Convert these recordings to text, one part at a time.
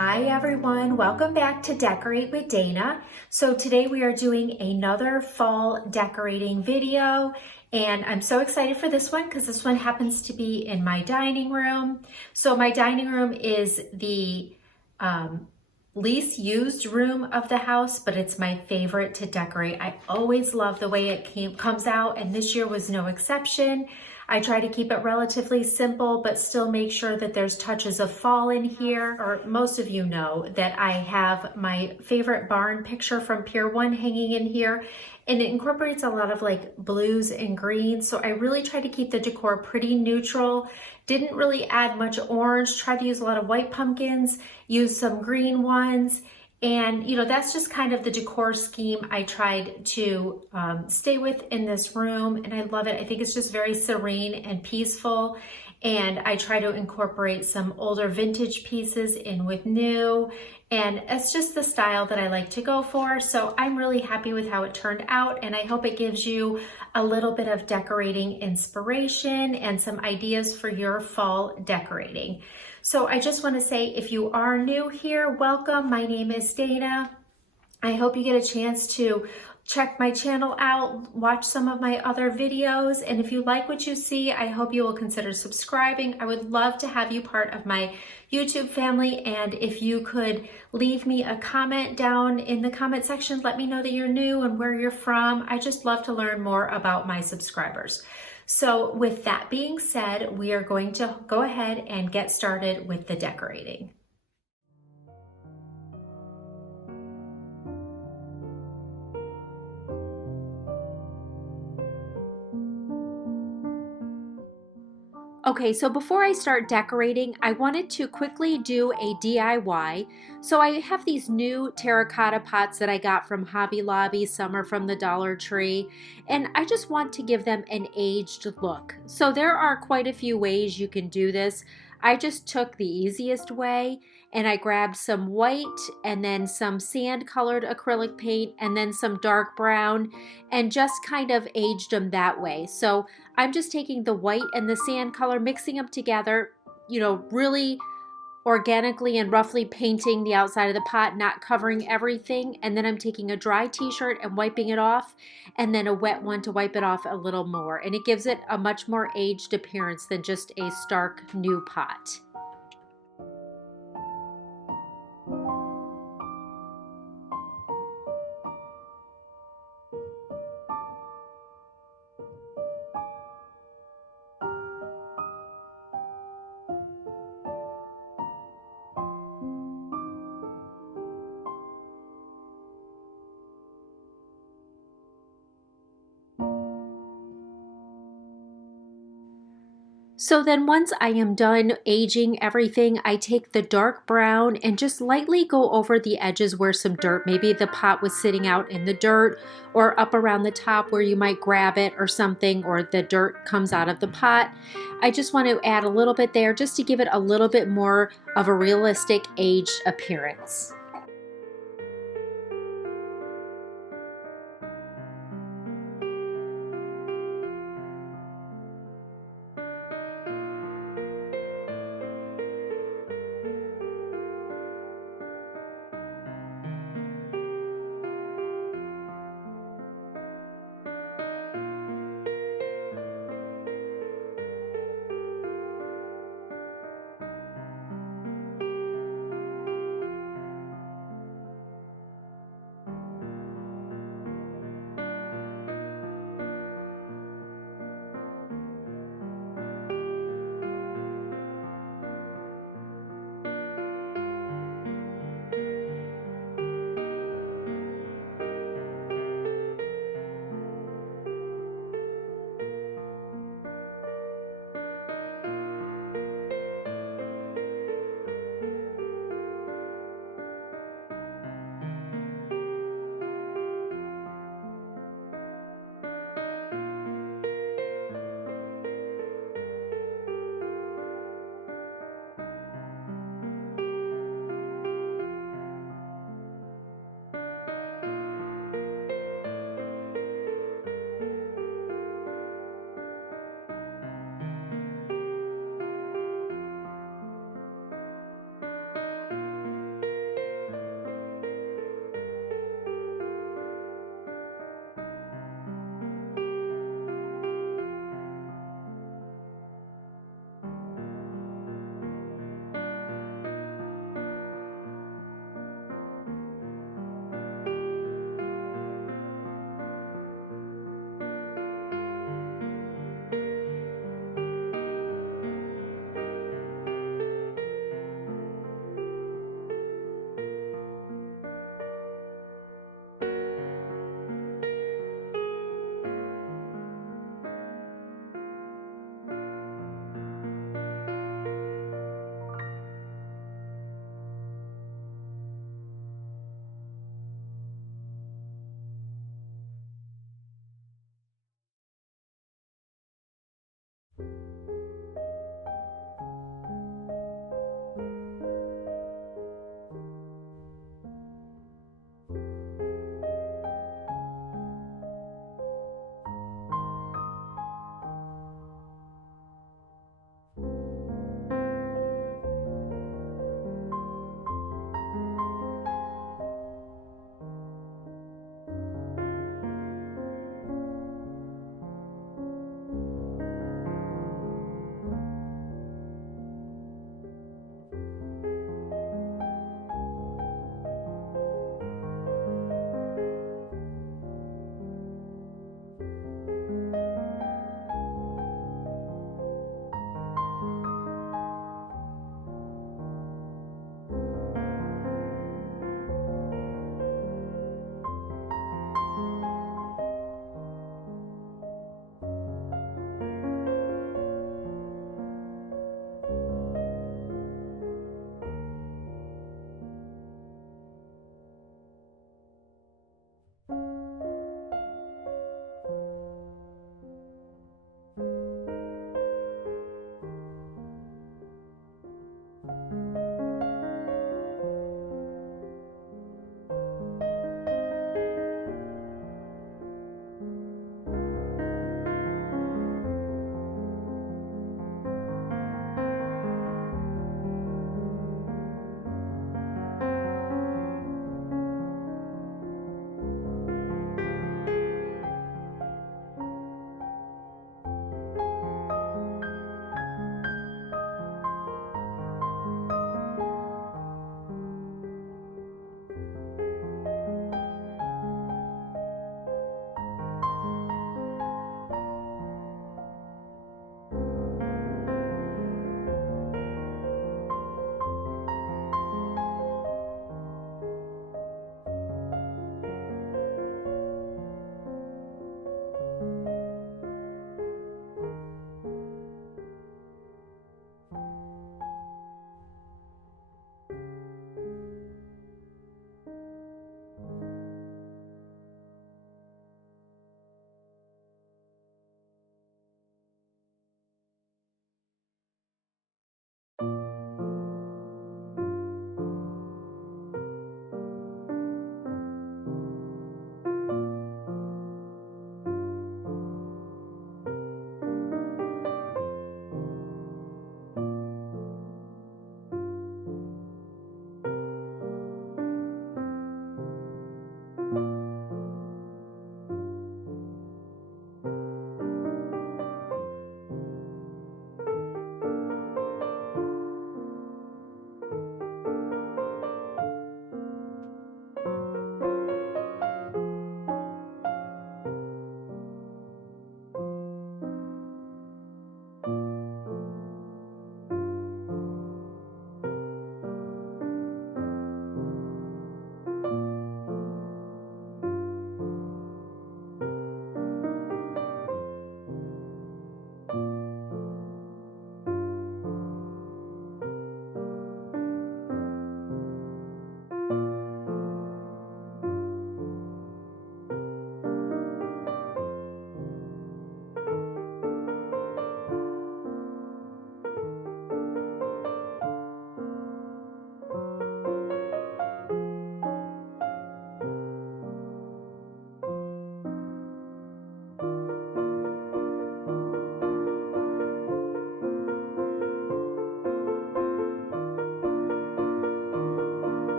Hi everyone, welcome back to Decorate with Dana. So today we are doing another fall decorating video, and I'm so excited for this one because this one happens to be in my dining room. So my dining room is the least used room of the house, but it's my favorite to decorate. I always love the way it comes out, and this year was no exception. I try to keep it relatively simple, but still make sure that there's touches of fall in here. Or most of you know that I have my favorite barn picture from Pier 1 hanging in here, and it incorporates a lot of like blues and greens. So I really try to keep the decor pretty neutral. Didn't really add much orange, tried to use a lot of white pumpkins, use some green ones. And, that's just kind of the decor scheme I tried to stay with in this room. And I love it. I think it's just very serene and peaceful. And I try to incorporate some older vintage pieces in with new. And it's just the style that I like to go for. So I'm really happy with how it turned out. And I hope it gives you a little bit of decorating inspiration and some ideas for your fall decorating. So I just want to say, if you are new here, welcome. My name is Dana. I hope you get a chance to check my channel out, watch some of my other videos, and if you like what you see, I hope you will consider subscribing. I would love to have you part of my YouTube family, and if you could leave me a comment down in the comment section, let me know that you're new and where you're from. I just love to learn more about my subscribers. So with that being said, we are going to go ahead and get started with the decorating. Okay, so before I start decorating, I wanted to quickly do a DIY. So I have these new terracotta pots that I got from Hobby Lobby, some are from the Dollar Tree, and I just want to give them an aged look. So there are quite a few ways you can do this. I just took the easiest way and I grabbed some white and then some sand colored acrylic paint and then some dark brown and just kind of aged them that way. So I'm just taking the white and the sand color, mixing them together, really organically and roughly painting the outside of the pot, not covering everything. And then I'm taking a dry t-shirt and wiping it off, and then a wet one to wipe it off a little more. And it gives it a much more aged appearance than just a stark new pot. So then once I am done aging everything, I take the dark brown and just lightly go over the edges where some dirt, maybe the pot was sitting out in the dirt or up around the top where you might grab it or something, or the dirt comes out of the pot. I just want to add a little bit there just to give it a little bit more of a realistic aged appearance.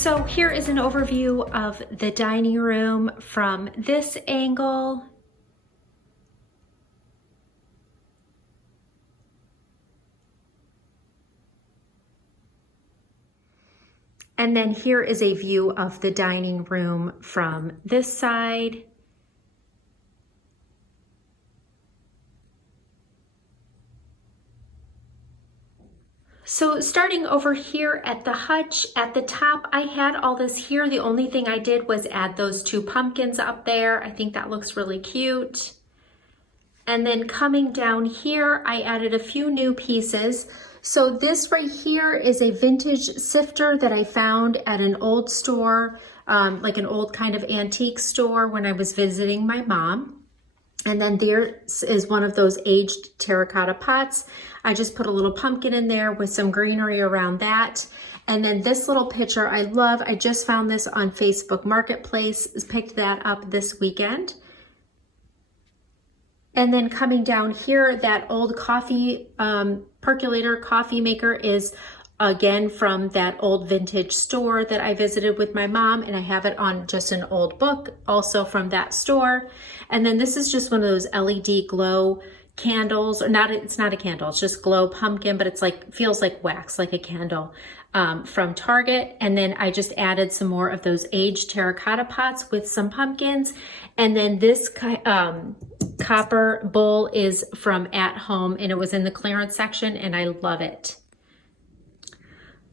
So here is an overview of the dining room from this angle. And then here is a view of the dining room from this side. So starting over here at the hutch, at the top, I had all this here. The only thing I did was add those 2 pumpkins up there. I think that looks really cute. And then coming down here, I added a few new pieces. So this right here is a vintage sifter that I found at an old store, like an old kind of antique store when I was visiting my mom. And then there is one of those aged terracotta pots. I just put a little pumpkin in there with some greenery around that. And then this little pitcher I love. I just found this on Facebook Marketplace, picked that up this weekend. And then coming down here, that old coffee percolator coffee maker is again from that old vintage store that I visited with my mom, and I have it on just an old book also from that store. And then this is just one of those LED glow candles, or not, it's not a candle, it's just glow pumpkin, but it's like, feels like wax, like a candle, from Target. And then I just added some more of those aged terracotta pots with some pumpkins. And then this copper bowl is from At Home, and it was in the clearance section, and I love it.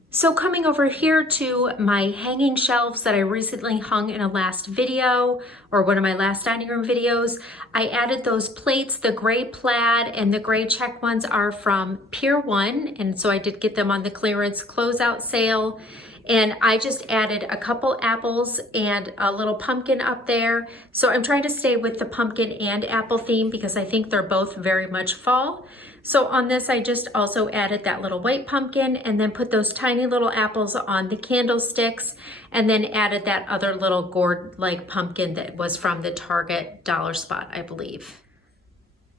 So coming over here to my hanging shelves that I recently hung in a last video, or one of my last dining room videos, I added those plates. The gray plaid and the gray check ones are from Pier 1, and so I did get them on the clearance closeout sale. And I just added a couple apples and a little pumpkin up there. So I'm trying to stay with the pumpkin and apple theme because I think they're both very much fall. So on this, I just also added that little white pumpkin and then put those tiny little apples on the candlesticks, and then added that other little gourd-like pumpkin that was from the Target dollar spot, I believe.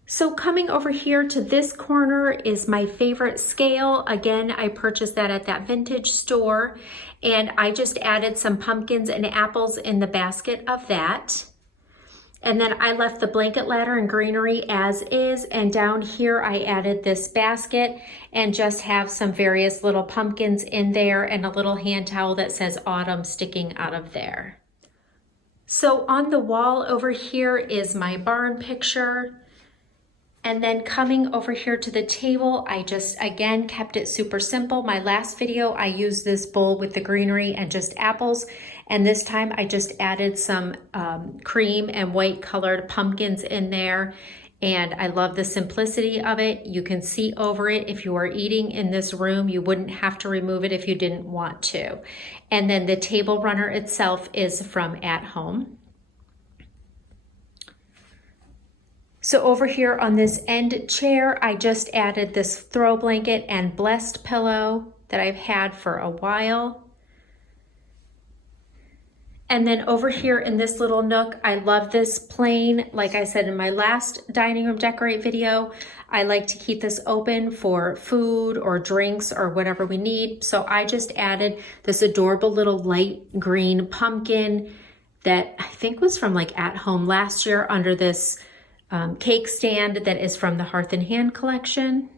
So coming over here to this corner is my favorite scale. Again, I purchased that at that vintage store, and I just added some pumpkins and apples in the basket of that. And then I left the blanket ladder and greenery as is, and down here I added this basket and just have some various little pumpkins in there and a little hand towel that says autumn sticking out of there. So on the wall over here is my barn picture. And then coming over here to the table, I just, again, kept it super simple. My last video, I used this bowl with the greenery and just apples. And this time I just added some cream and white colored pumpkins in there. And I love the simplicity of it. You can see over it. If you are eating in this room, you wouldn't have to remove it if you didn't want to. And then the table runner itself is from At Home. So over here on this end chair, I just added this throw blanket and blessed pillow that I've had for a while. And then over here in this little nook, I love this plain. Like I said in my last dining room decorate video, I like to keep this open for food or drinks or whatever we need. So I just added this adorable little light green pumpkin that I think was from like At Home last year under this cake stand that is from the Hearth and Hand collection.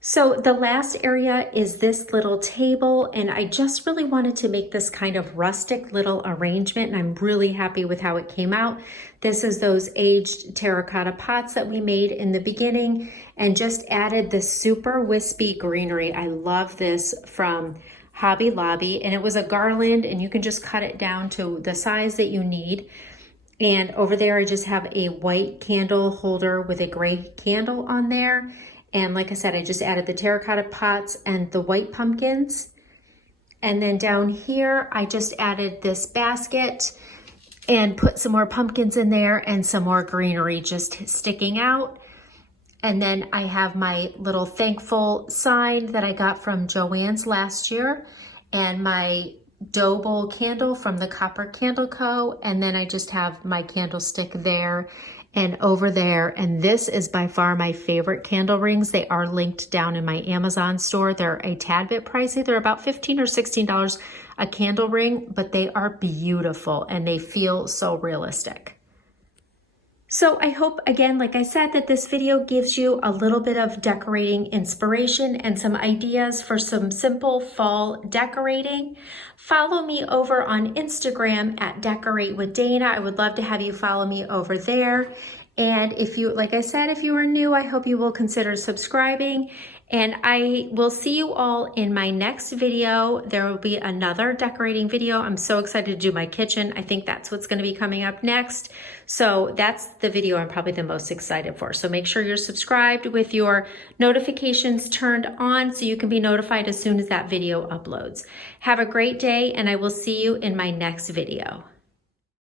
So the last area is this little table, and I just really wanted to make this kind of rustic little arrangement, and I'm really happy with how it came out. This is those aged terracotta pots that we made in the beginning, and just added this super wispy greenery. I love this from Hobby Lobby, and it was a garland, and you can just cut it down to the size that you need. And over there, I just have a white candle holder with a gray candle on there. And like I said, I just added the terracotta pots and the white pumpkins. And then down here, I just added this basket and put some more pumpkins in there and some more greenery just sticking out. And then I have my little thankful sign that I got from Joann's last year, and my dough bowl candle from the Copper Candle Co. And then I just have my candlestick there and over there. And this is by far my favorite candle rings. They are linked down in my Amazon store. They're a tad bit pricey. They're about $15 or $16 a candle ring, but they are beautiful and they feel so realistic. So I hope, again, like I said, that this video gives you a little bit of decorating inspiration and some ideas for some simple fall decorating. Follow me over on Instagram at decoratewithdana. I would love to have you follow me over there. And if you, like I said, if you are new, I hope you will consider subscribing. And I will see you all in my next video. There will be another decorating video. I'm so excited to do my kitchen. I think that's what's going to be coming up next. So that's the video I'm probably the most excited for. So make sure you're subscribed with your notifications turned on so you can be notified as soon as that video uploads. Have a great day, and I will see you in my next video.